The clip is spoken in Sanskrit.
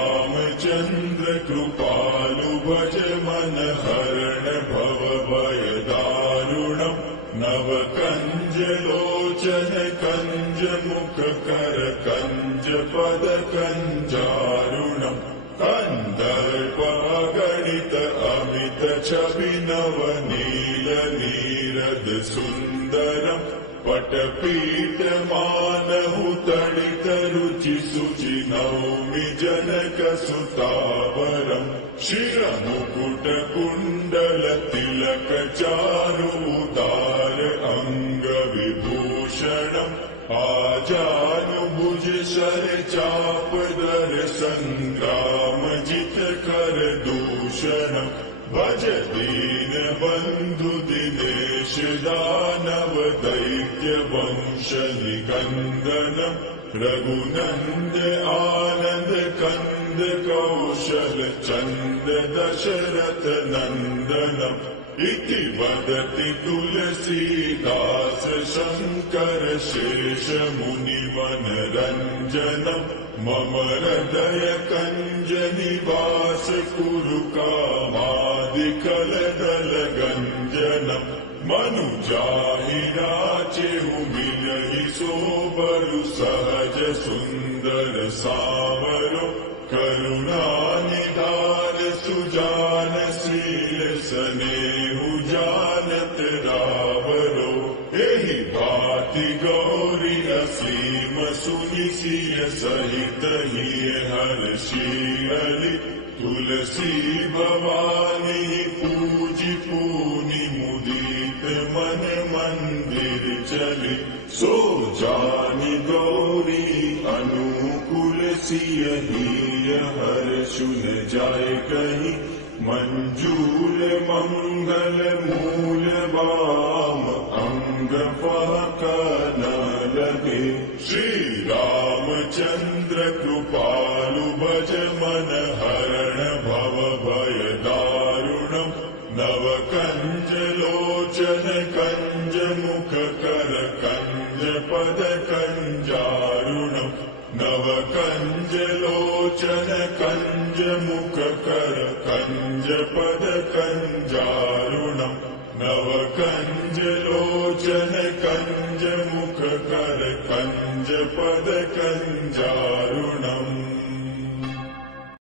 श्रीरामचन्द्र कृपालु भज मन हरण भव भय दारुणम् नव कंज लोचन कंज मुख कर कंज पद कंजारुणम् कंदर्प गणित अमित छवि नव नील नीरद सुंदरम् पटपीठ मानहु तडित रुचि सुचि नौमि जनक सुतावरम् शिरमुकुट कुण्डल तिलक चारु उदार अंग विभूषणम् आजानुभुज शर चाप दर संग्राम जित कर दूषणम् भज दीन बंधु दिनेश दानव दैत्य वंश निकंदनम् रघुनंद आनंद कंद कौशल चंद दशरथ नंदनम् इति वदति तुलसीदास शंकर शेष मुनिवन रंजनम् मम हृदय कंज निवास कुरु कामादिकलदल गंजनम् मनुजाहि राचेहु मिलहि सोबरु सहज सुंदर सावरो करुणानिधान सुजान शील स्नेहु जानत रावरो एहि भाति गौरी असीम सुनि सिय सहित हिय हर्षियलि तुलसी भवानी पूजि पूनि मुदित मन मंदिर चलि सो जानि गौरी अनुकूल सिय हिय हर्षुन जाय कहि मंजूल मंगल मूल वाम अंग फहक न लगे श्री रामचंद्र कृपालु भज मन हरण भव भय दारुणम् नव कंज लोचन कंज मुख कर कंज पद कंजारुणम् नव कंज लोचन कंज मुख कर कंज पद कंजारुणम्